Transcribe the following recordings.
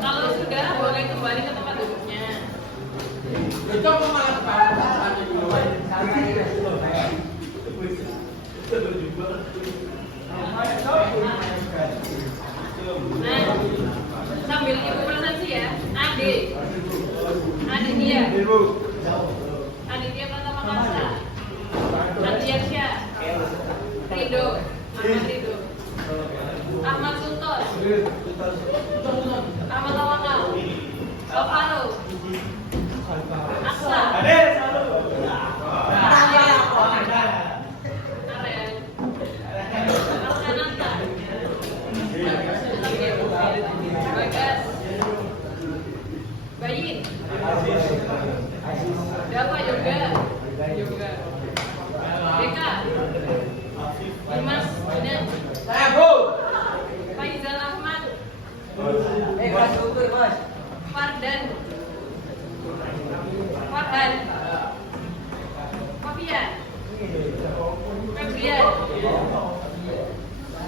Kalau sudah boleh kembali ke tempat duduknya. Nah, sambil ibu presentasi ya, adik dia Pratama Karsa, Andriansya, Rido, Ahmad Suntos, Ahmad Lawakal, Alvaro, Aksa, Bagas, Bayin, Dava Yoga, Deka, Dimas, Faizal Ahmad, Fardan, Farhan, Fabian, Febrian,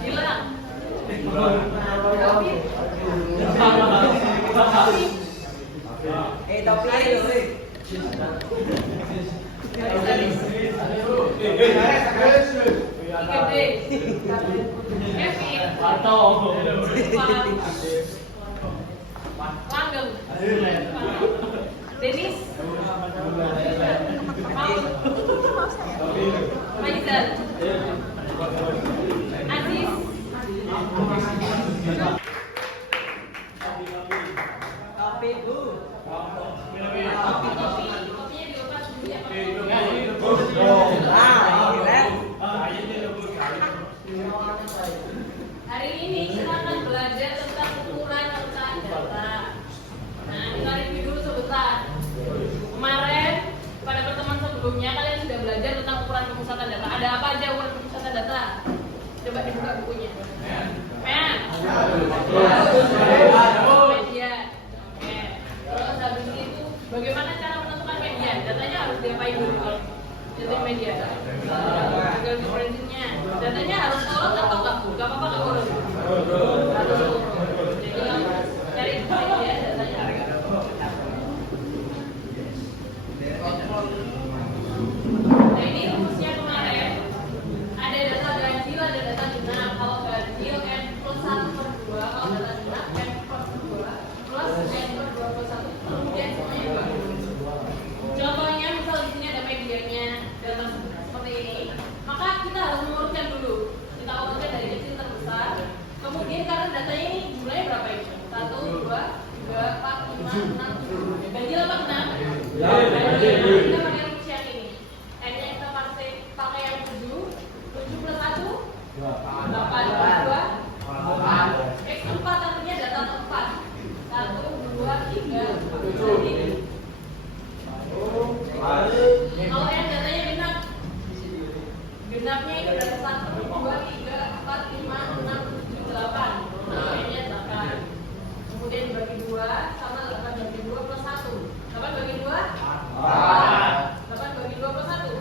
Gilang, Langgeng, Denis, Faizal, Aziz, kopinya dilepas dulu ya. Hari ini kita akan belajar tentang ukuran letak data. Nah, kita review dulu sebentar. Kemarin pada pertemuan sebelumnya kalian sudah belajar tentang ukuran pemusatan data. Ada apa aja ukuran pemusatan data? Coba dibuka bukunya. Pen. Media. Oke. Terus habis itu bagaimana cara menentukan media? Datanya harus diapain dulu kalau jadi media? Tinggal differentiate-nya. Datanya harus kolot atau enggak? Enggak apa-apa enggak kolot. Harus kolot. Jadi cari media datanya. Nah, ini rumusnya kemarin. Ada data ganjil, ada data genap. Kalau ganjil n plus 1/2, kalau data genap n plus 2 plus n per 2 plus 1. Kemudian semuanya 2. Contohnya misal di sini ada medianya data seperti ini. Maka kita harus mengurutkan dulu. Kita urutkan dari kecil terbesar. Kemudian karena datanya ini jumlahnya berapa ini? 1, 2, 3, 4, 5, 6, 7. Ganjil apa genap? Ganjil. Kita pakai rumus yang ini. N-nya kita pakai yang 7. 7 plus 1? 8 plus 2? 4. X 4 artinya data keempat. 1, 2, 3, 4. Kalau yang datanya genap, genapnya itu dari 1, 2, 3, 4, 5, 6, 7, 8. N-nya 8. Kemudian dibagi 2 sama 8 bagi 2 plus 1. 8 bagi 2? 8 bagi 2 plus 1?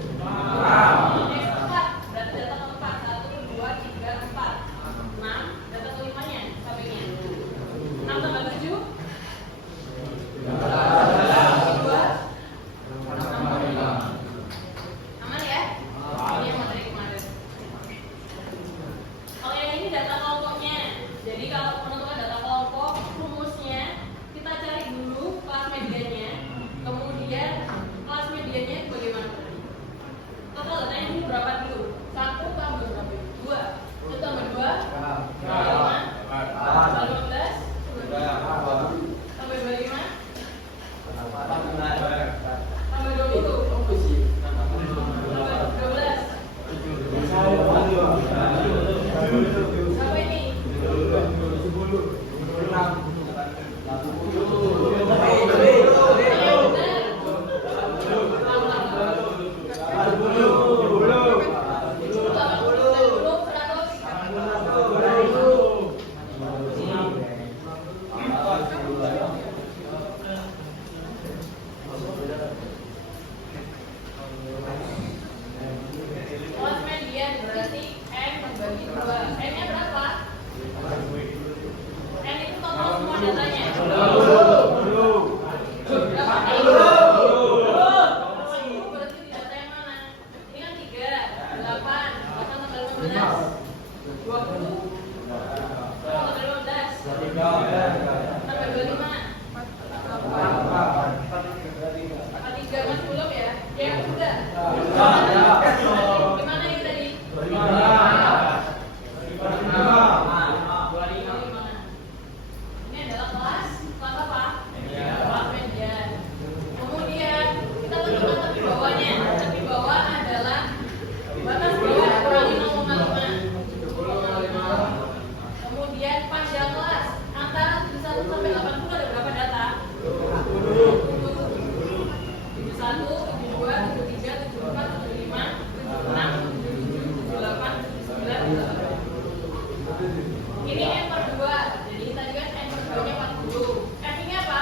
X 4 berarti data keempat. 1, 2, 3, 4. 6 data kelimanya sampingnya. 6 tambah 7? 2. Aman ya? Ini yang materi kemarin. Kalau yang ini data kelompoknya. Jadi kalau menentukan data kelompok, rumusnya kita cari dulu kelas medianya. Kemudian kelas medianya itu bagaimana? Total datanya ini berapa dulu? 1 tambah berapa? 2. 1 tambah 2? 5. Tambah 12? Tambah 25? Tambah 20? datanya? Berarti di data yang mana? Ini kan 3, 8 tambah 15, 20 tambah 15 tambah 25 3 mas belum ya? Ya udah. Gimana ini tadi? 25. Ini adalah kelas apa? Kelas median. Kemudian kita tentukan tepi bawahnya. Tepi bawah adalah batas bawah kurangi 0,5. Kemudian panjang kelas antara 71 sampai 80 ada berapa data? 71, 72, 73, 74, 75, 76, 77, 78, 79, 80. Ini N per 2. Jadi tadi kan N per 2 nya 40. F ini apa?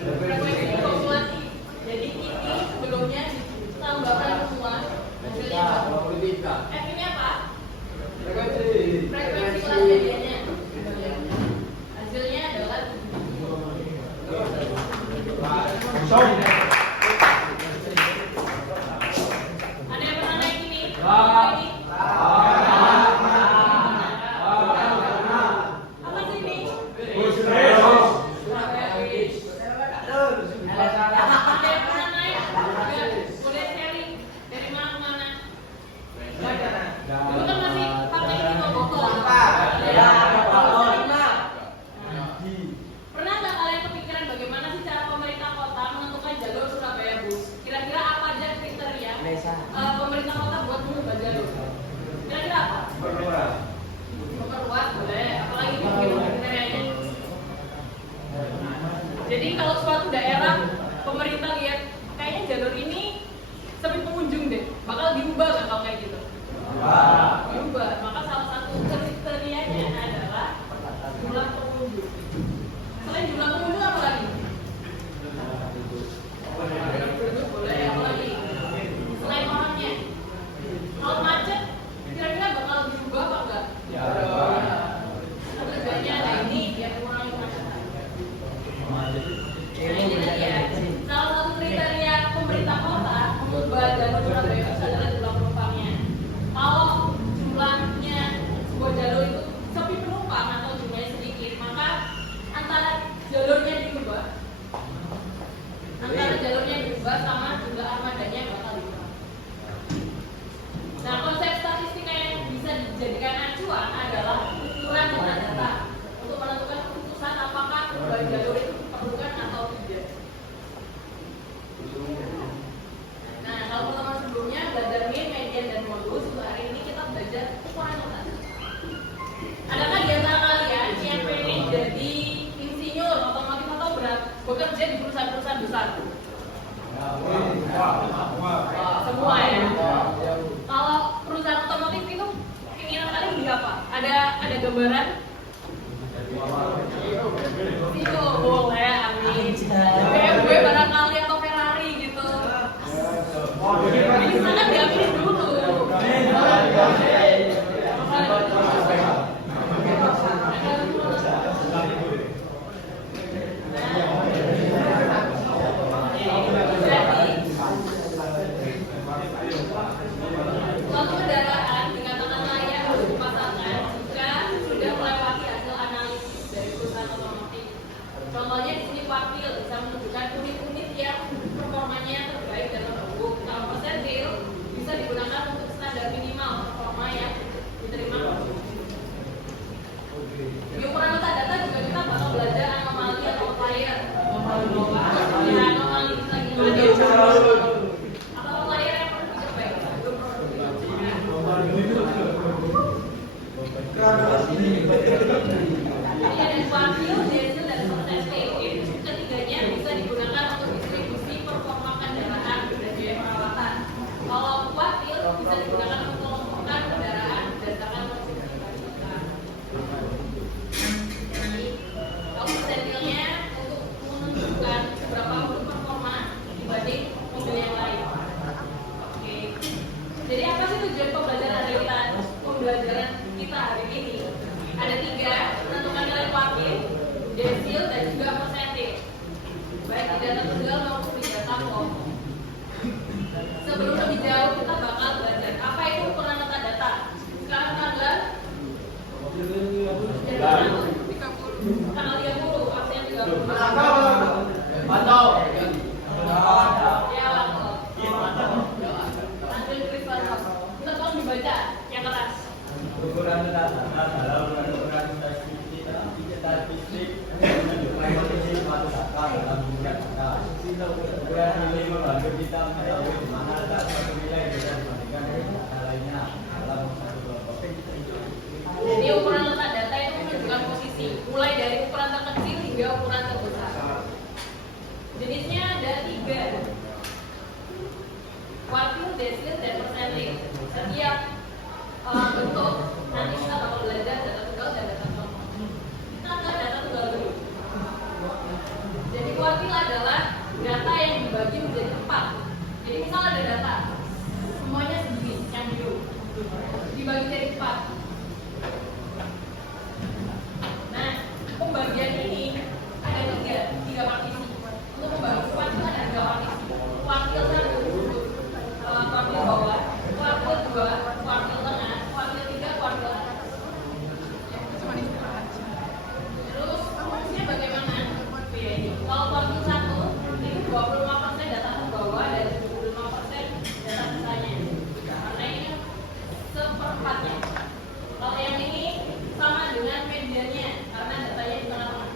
Frekuensi populasi. Jadi ini sebelumnya ditambahkan semua. Hasilnya apa? F ini apa? Frekuensi kelas mediannya. Hasilnya adalah ada yang pernah naik ini? Apa sih ini? Ada yang pernah naik? Boleh sharing dari mana ke mana? Dulu kan masih pakai ini kok botol. Pernah nggak kalian kepikiran bagaimana sih cara pemerintah kota menentukan jalur Surabaya Bus? Kira-kira apa aja kriteria pemerintah kota buat mengubah jalur? Kira-kira apa? Memperluas boleh. Apalagi kriterianya? Jadi kalau suatu daerah pemerintah lihat kayaknya jalur ini sepi pengunjung deh, bakal diubah nggak kalau kayak gitu? Diubah. Maka salah satu kriterianya adalah jumlah pengunjung. Selain jumlah pengunjung apa lagi? Boleh, apa lagi? Selain orangnya. Kalau macet, kira-kira bakal diubah apa enggak? Tujuannya ada ini, biar mengurangi kemacetan. Nah ini tadi ya, salah satu kriteria pemerintah kota mengubah jalur Surabaya Bus adalah jumlah penumpangnya. Kalau jumlahnya sebuah jalur itu sepi penumpang atau jumlahnya sedikit, maka antara jalurnya diubah sama jumlah armadanya bakal diubah. Nah konsep statistika yang bisa dijadikan acuan adalah ukuran dengan data untuk menentukan keputusan apakah perubahan jalur itu diperlukan atau tidak. Nah kalau pertemuan sebelumnya belajar min, median, dan modus, untuk hari ini kita belajar ukuran data. Adakah di antara kalian yang pengen jadi insinyur, otomotif atau bekerja di perusahaan-perusahaan besar? Semua ya. Kalau perusahaan otomotif itu keinginan kalian di apa? Ada gambaran? Itu boleh, amin. BMW barangkali atau Ferrari gitu. Ini sangat diaminin dulu. Suatu kendaraan dikatakan layak untuk dipasarkan jika sudah Tanggal 30, absen 30. Pantau. Ya, pantau. Ambil klik pantau. Kita tolong dibaca yang keras. Ukuran data dalam ukuran statistik menunjukkan posisi suatu data dalam bulan data. Ukuran ini membantu kita mengetahui di mana data suatu nilai bisa dibandingkan dengan data lainnya dalam satu kelompok. Jadi ukuran letak data itu menunjukkan posisi, mulai dari ukuran terkecil hingga ukuran terbesar. Jenisnya ada 3. Kuartil, desil, dan persentil. Setiap bentuk nanti kita bakal belajar data tunggal dan data kelompok. Kita ke data tunggal dulu. Jadi kuartil adalah data yang dibagi menjadi 4. Jadi misal ada data, semuanya segini, yang biru, dibagi jadi 4. Nah, pembagian ini ada 3 partisi. Untuk membagi kuartil ada 3 partisi. Kuartil 1, kuartil bawah, kuartil 2, kuartil tengah, kuartil 3, kuartil atas. Terus fungsinya bagaimana? Kalau kuartil 1 itu 25% data terbawah dan 75% data sisanya. Karena ini seperempatnya. Kalau yang ini sama dengan mediannya karena datanya di tengah-tengah.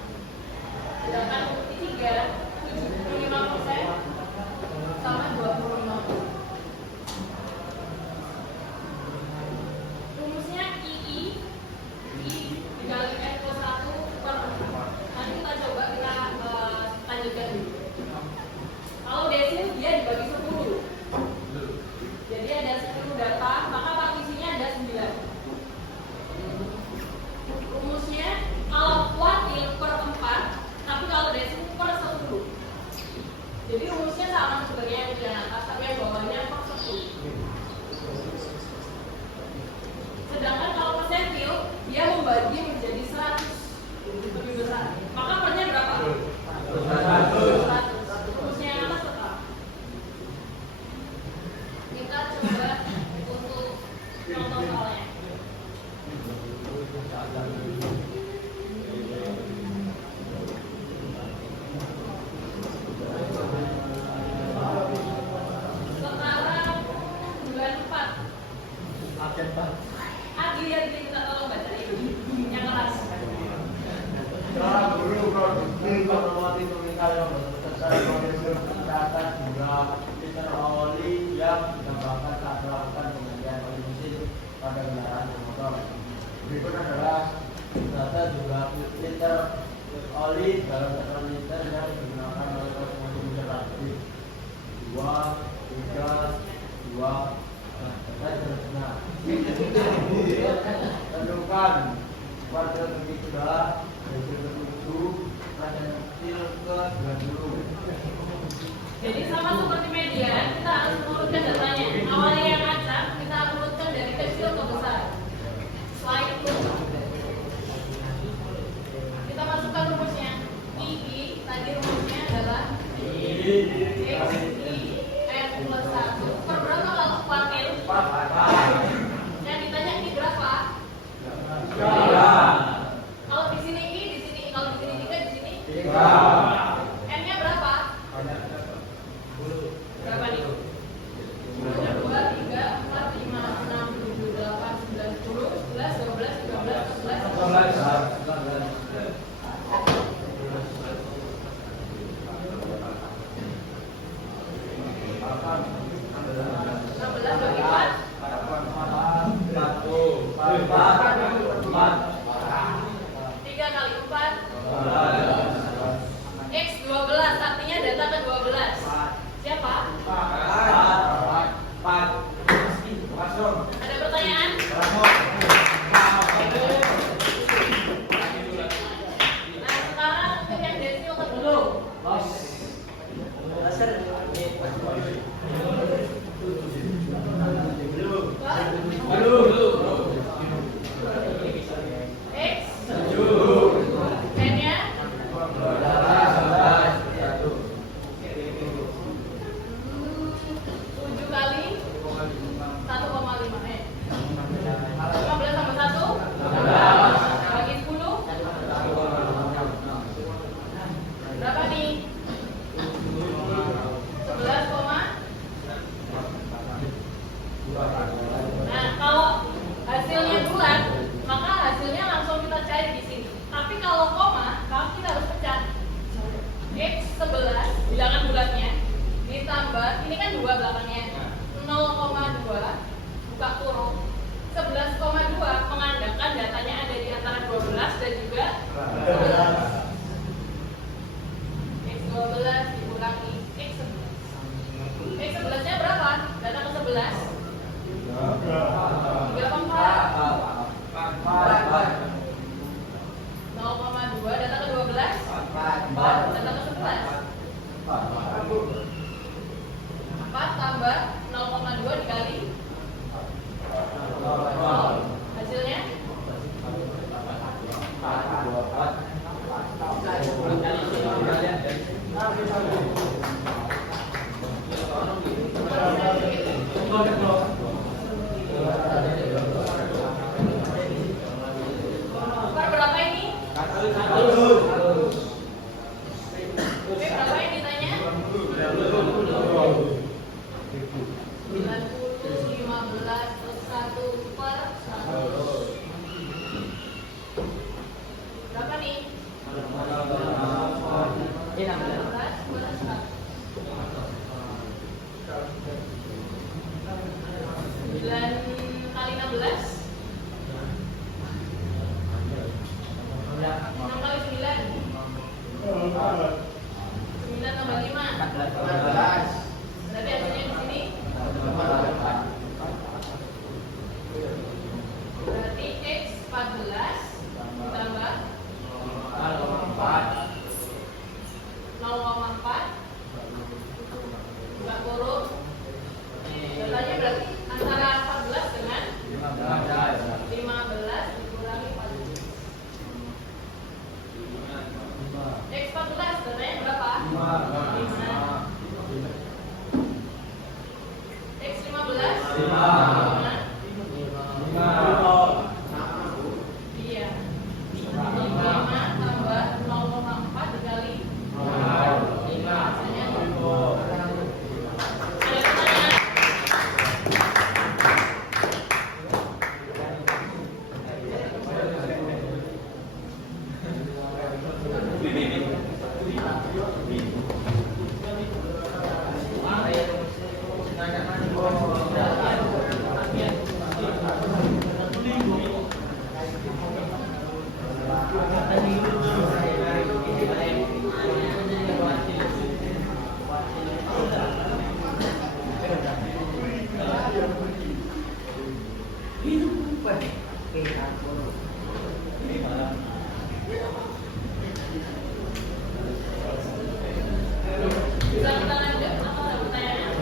Sedangkan bukti 3 75% sama 25%. Rumusnya I dikali N plus 1 per 4. Nanti kita coba lanjutkan dulu. Kalau desil dia dibagi 10. Jadi ada 10 data, maka partisinya ada 9. Rumusnya kalau kuartil per 4, tapi kalau desil per 10. Jadi rumusnya sama sebagai yang di atas, tapi yang bawahnya per 10. Sedangkan kalau persentil, dia membagi menjadi 100, lebih besar. Maka pernya berapa? 100. Rumusnya yang atas tetap. Kita coba untuk contoh soalnya. Sekarang bulan 4. Adi yang kita tolong baca ini yang keras. Secara guru produksi otomatis pemikal yang beserta kondisi data juga liter oli yang dikembangkan saat melakukan penggantian oli mesin pada kendaraan bermotor. Berikut adalah data juga liter oli dalam 1 liter yang digunakan oleh konsumsi minyak aktif 2, 3, 2, dan seterusnya. Tentukan kuartil ketiga, desil ke-7, persentil ke-20. Jadi sama seperti median, kita harus menurutkan datanya. Awalnya yang acak, kita harus urutkan dari kecil ke besar. Slide itu. Kita masukkan rumusnya. I, tadi rumusnya adalah X, I, N plus 1. Per berapa kalau kuartil? Yang ditanya ini berapa? Kalau di sini I, di sini I. Kalau di sini 3, di sini? N-nya berapa? Berapa nih? 2, 3, 4, 5, 6, 7, 8, 9, 10, 11, 12, 13, 14, 15. tambah, ini kan 2 belakangnya, 0,2 buka kurung 11,2 mengandalkan datanya ada di antara 12 dan juga 11. X12 dikurangi X11. X11 nya berapa? Data ke 11 3,4 0,2 data ke 12 4 data ke 11 4 tambah 0,2 dikali 0. Hasilnya skor berapa ini? Oke, berapa yang ditanya? 90, 15 plus 1 per 100. Berapa nih? 15 per 100. 9 kali 16 6 kali 9 9 tambah 5 berarti hasilnya di sini berarti X 14 ditambah 0,4 buka kurung datanya berarti antara 14 dengan 15 dikurangi 14. X 14 datanya berapa? 5. X 15 iya 5 tambah 0,4 dikali 5 hasilnya 0. Ada pertanyaan? Bisa kita lanjut atau ada pertanyaan?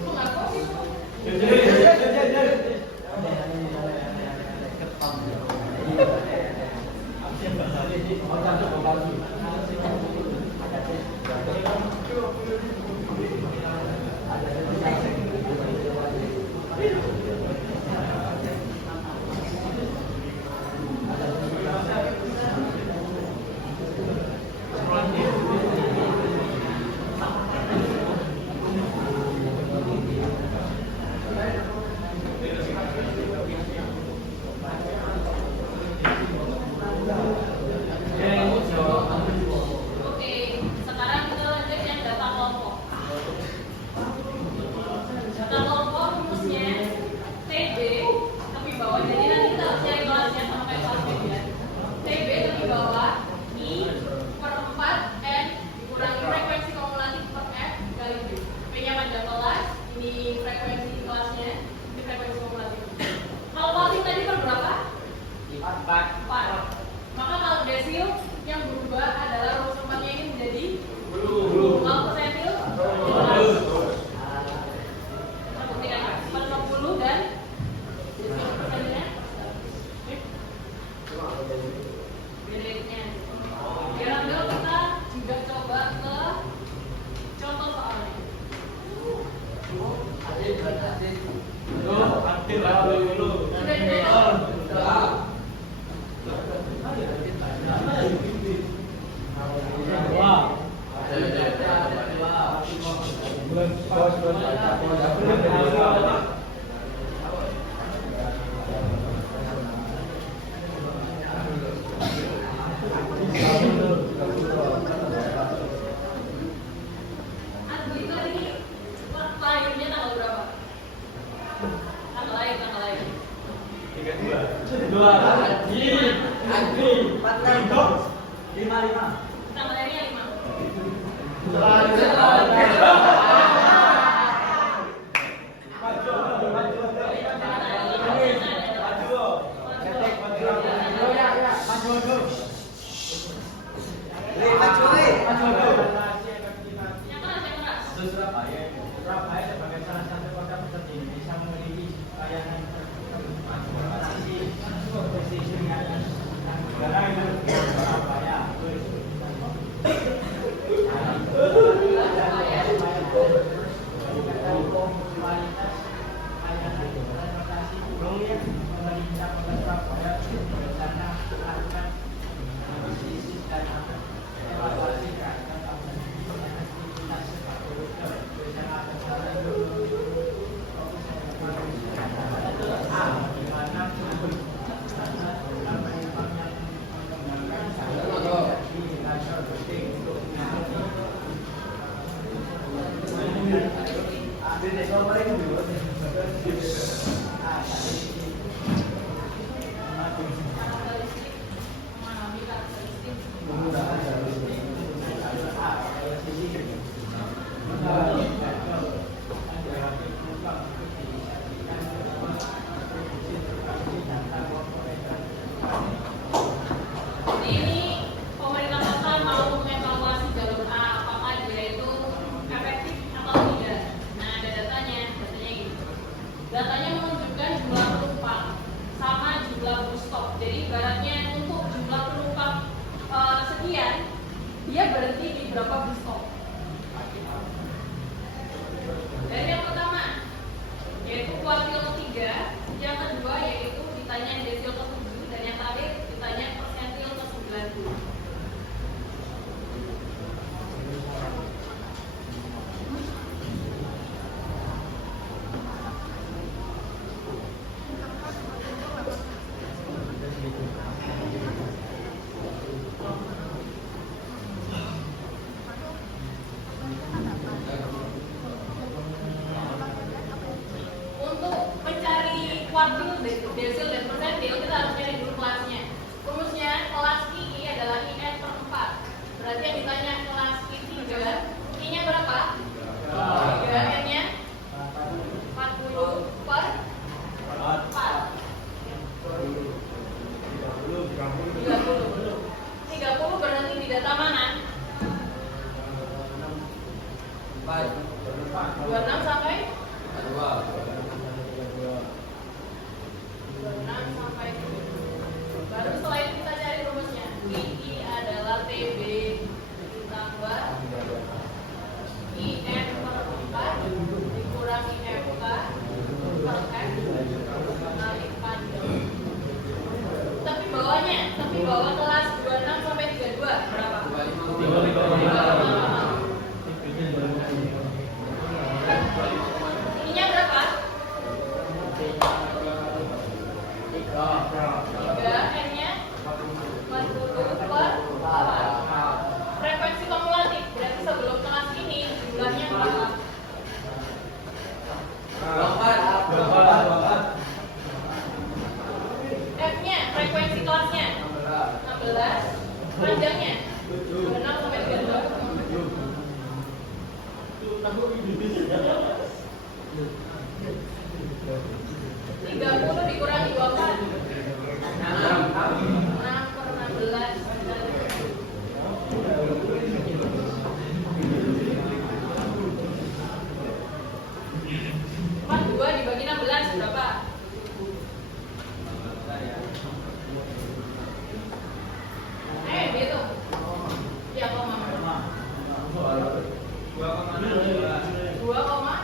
Kok nggak kok sih? Oke, sekarang kita lanjut yang data kelompok. Data kelompok rumusnya TB tepi bawah. Jadi nanti kita harus cari kelasnya sampai kelas median. TB tepi bawah I per 4 N dikurangi frekuensi kumulatif per F kali B. P-nya panjang kelas, ini frekuensi kelasnya, ini frekuensi kumulatif. Kalau closing tadi per berapa? 4. Maka kalau desil yang berubah adalah rumus tempatnya ini menjadi 10. Kalau persentil 15. Kita buktikan per 60 dan desil persentilnya bedanya. Sekarang kita juga coba ke contoh soalnya. Itu Tambah dari 5. Yang keras. Surabaya sebagai salah satu kota besar di Indonesia memiliki layanan transportasi pesisir yang negara itu Surabaya. Kualitas layanan transportasi umumnya pemerintah kota Surabaya berencana melakukan pesisir dan evaluasi terhadap aktivitas sepak Memahami karakteristik. Jadi ini pemerintah kota mau mengevaluasi jalur A apakah dia itu efektif atau tidak. Nah ada datanya gitu. Datanya menunjukkan jumlah penumpang sama jumlah bus stop. Jadi ibaratnya untuk jumlah penumpang sekian, dia berhenti di berapa bus stop. Dari yang pertama yaitu kuartil ketiga, yang kedua yaitu ditanya desil ke-7, dan yang terakhir ditanya persentil ke-90. Untuk mencari kuartil, desil, dan persentil kita harus cari dulu kelasnya. Rumusnya kelas I adalah IN per 4. Berarti yang ditanya kelas I3, I-nya berapa? 3, N-nya 40 per 4. 30 berarti di data mana? 26 sampai 26 sampai 7. Baru setelah itu kita cari rumusnya. I adalah TB ditambah IN per 4 dikurangi FK per F kali panjang. Tapi bawah kelas 26 sampai 32 berapa? 25. Ininya berapa? 3, N-nya 40 per 4. Frekuensi kumulatif, berarti sebelum kelas ini jumlahnya berapa? 24. F-nya, frekuensi kelasnya 16. Panjangnya 26 sampai 32. 30 dikurangi 24. 6 per 16. 42 dibagi 16 berapa? Gitu. Ya, 2,6. 2,6.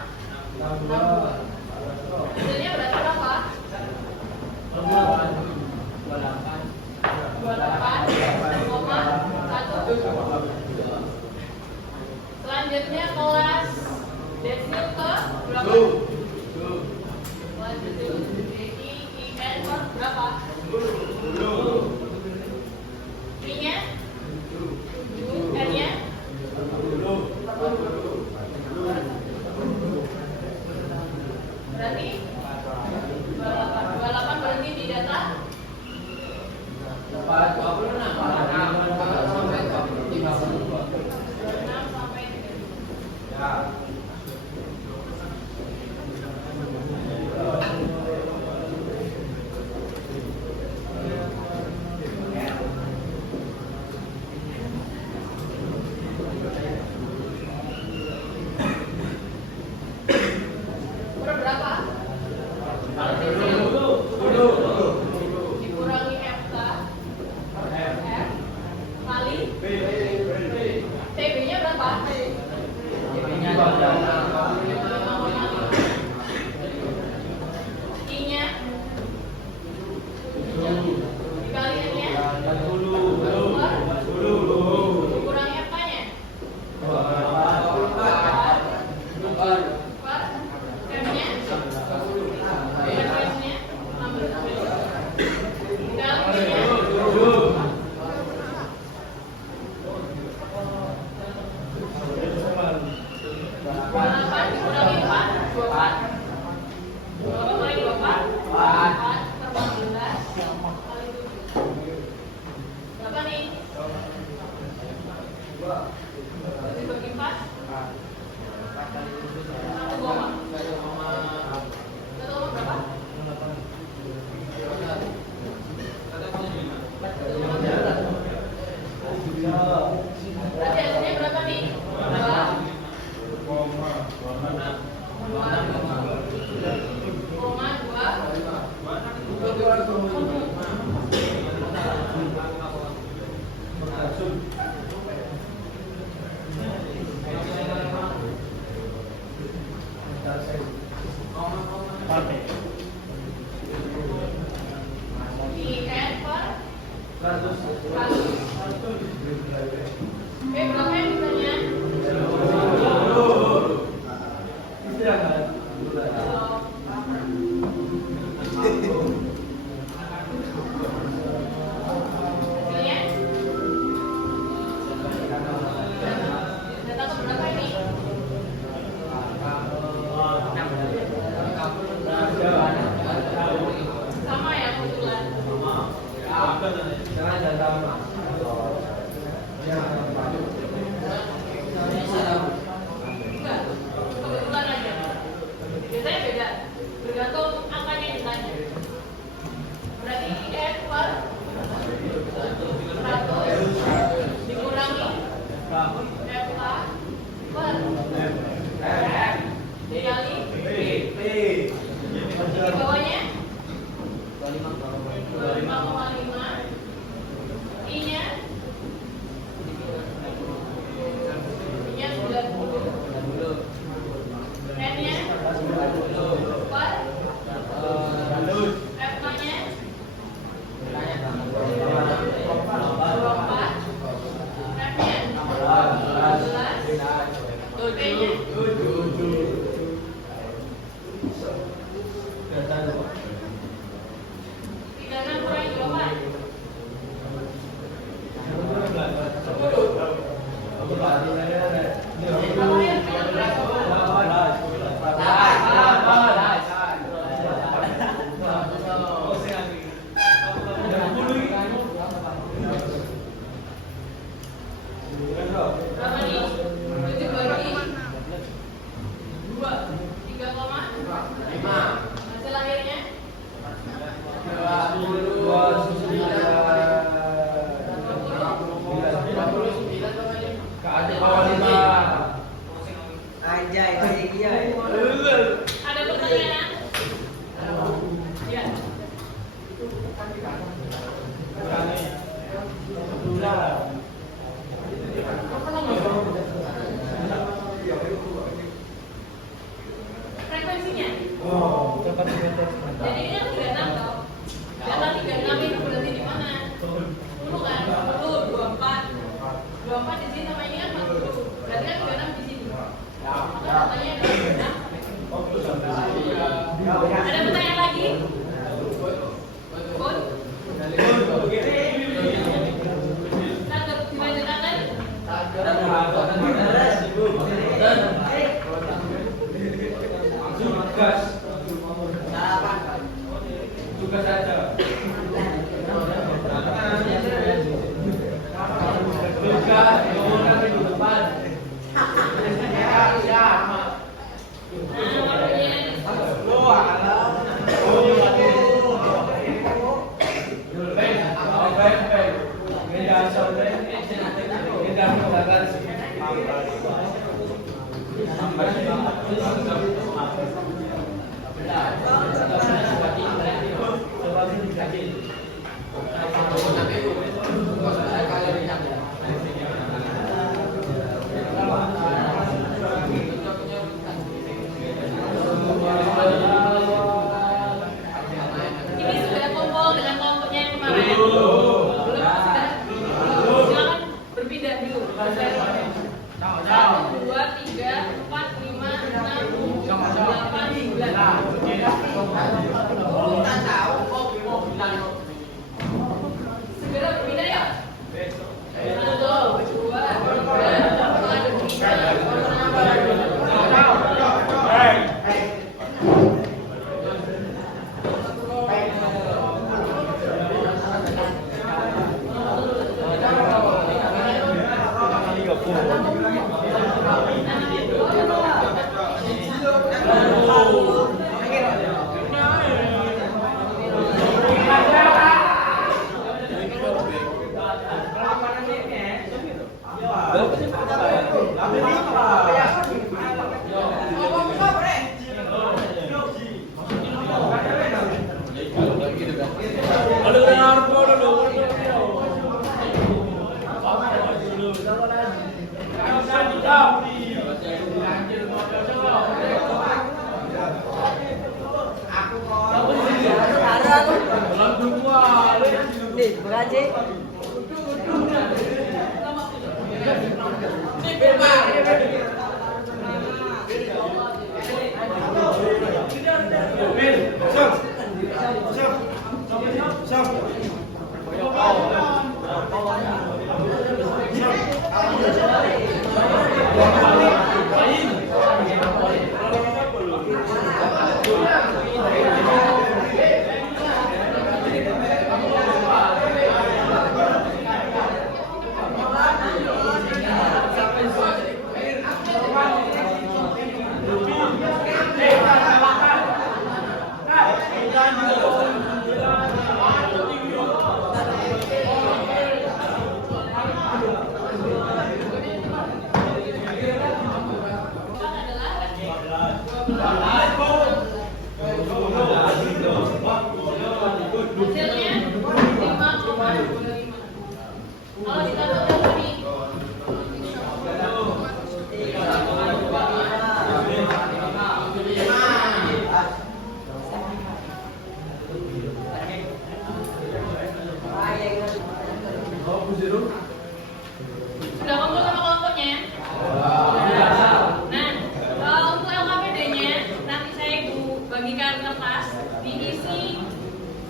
Dibagi 4. 1 koma. 1 koma berapa? 1,5. Berarti hasilnya berapa nih? 24 di sini sama ini kan 40. Berarti kan 36 di sini. Maka katanya ada 36. Ada pertanyaan lagi? Bun? Kita dilanjutkan? Tugas saja. Silakan berpindah dulu. 1, 2, 3, 4, 5, 6, Nih, bukan Hasilnya 5,25. Kalau ditambah tadi sudah kumpul sama kelompoknya. Nah, untuk LKPD-nya nanti saya bagikan kertas diisi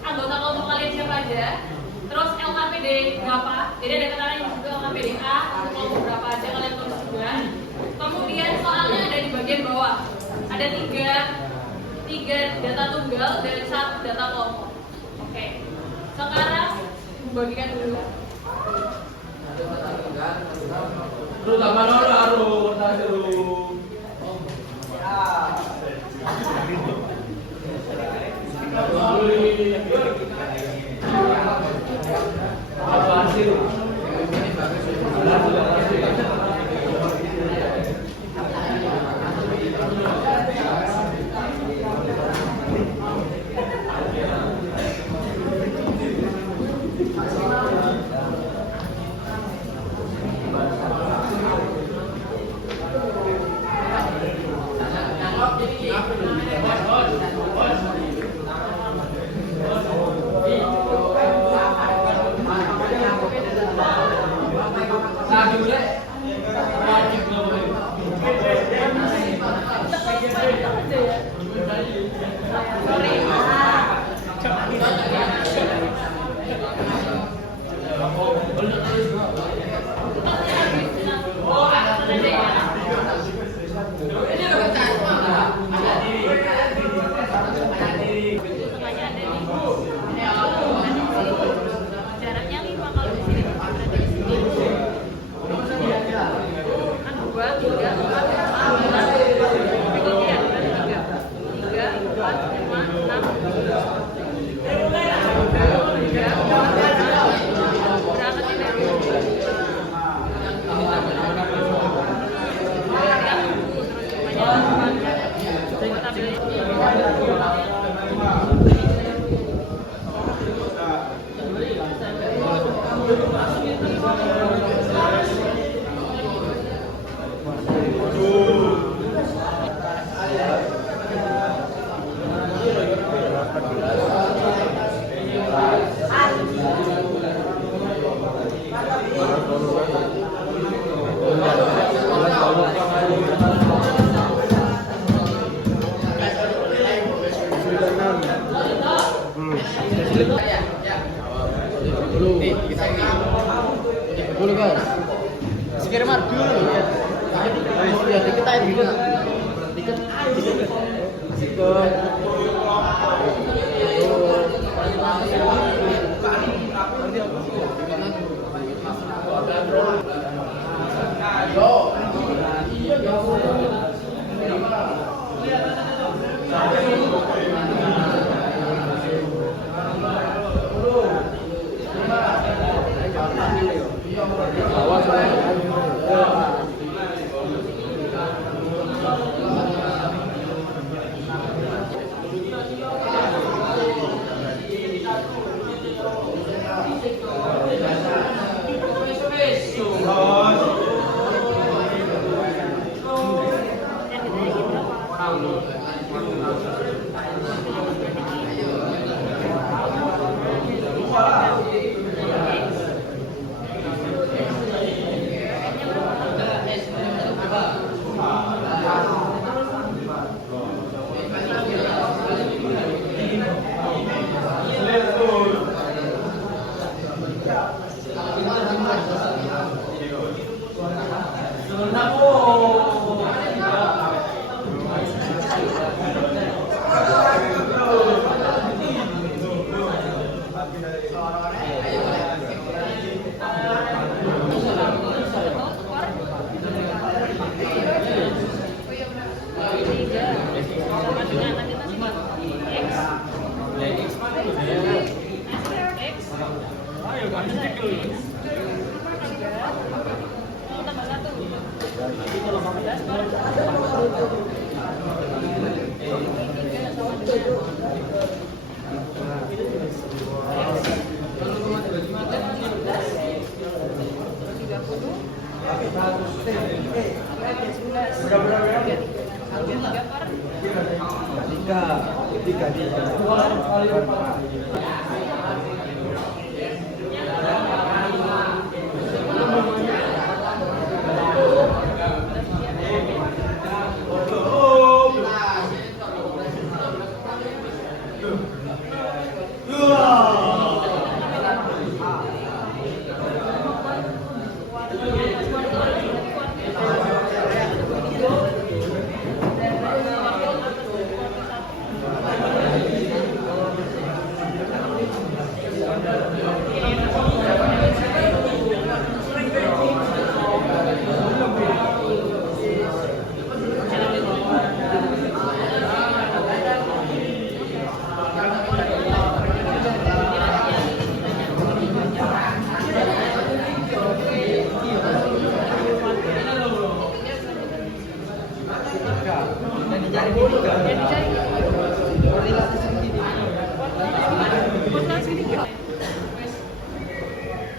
anggota kelompok kalian siapa aja. Terus LKPD berapa? Jadi ada keterangan yang juga LKPD A untuk kelompok berapa aja kalian tulis juga. Kemudian soalnya ada di bagian bawah. Ada tiga data tunggal dan 1 data kelompok. Oke. Sekarang bagikan dulu. Terus sama dulu harus jaraknya 5 kalau di sini berarti di sini. 2, 3, 4, 5, Dulu guys. Sekitar mar dulu ya. Ya dikit aja dikit. Dikit. Dikit.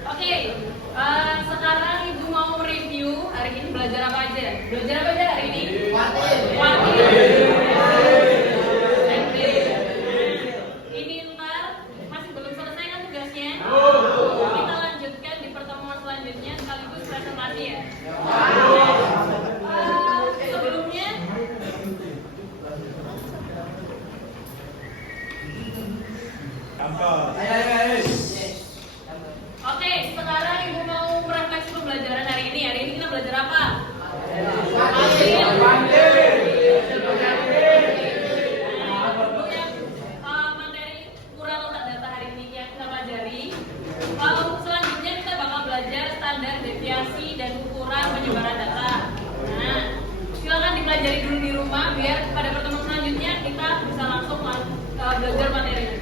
Oke, sekarang Ibu mau review hari ini belajar apa aja? Belajar apa aja hari ini? Wakil. Ini ntar masih belum selesai kan tugasnya? Kita lanjutkan di pertemuan selanjutnya sekaligus presentasi ya. Sebelumnya Oke, sekarang Ibu mau merefleksi pembelajaran hari ini. Hari ini kita belajar apa? Materi kurang otak data hari ini yang kita pelajari. Selanjutnya kita bakal belajar standar deviasi dan ukuran penyebaran data. Nah, silakan dipelajari dulu di rumah biar pada pertemuan selanjutnya kita bisa langsung belajar materinya.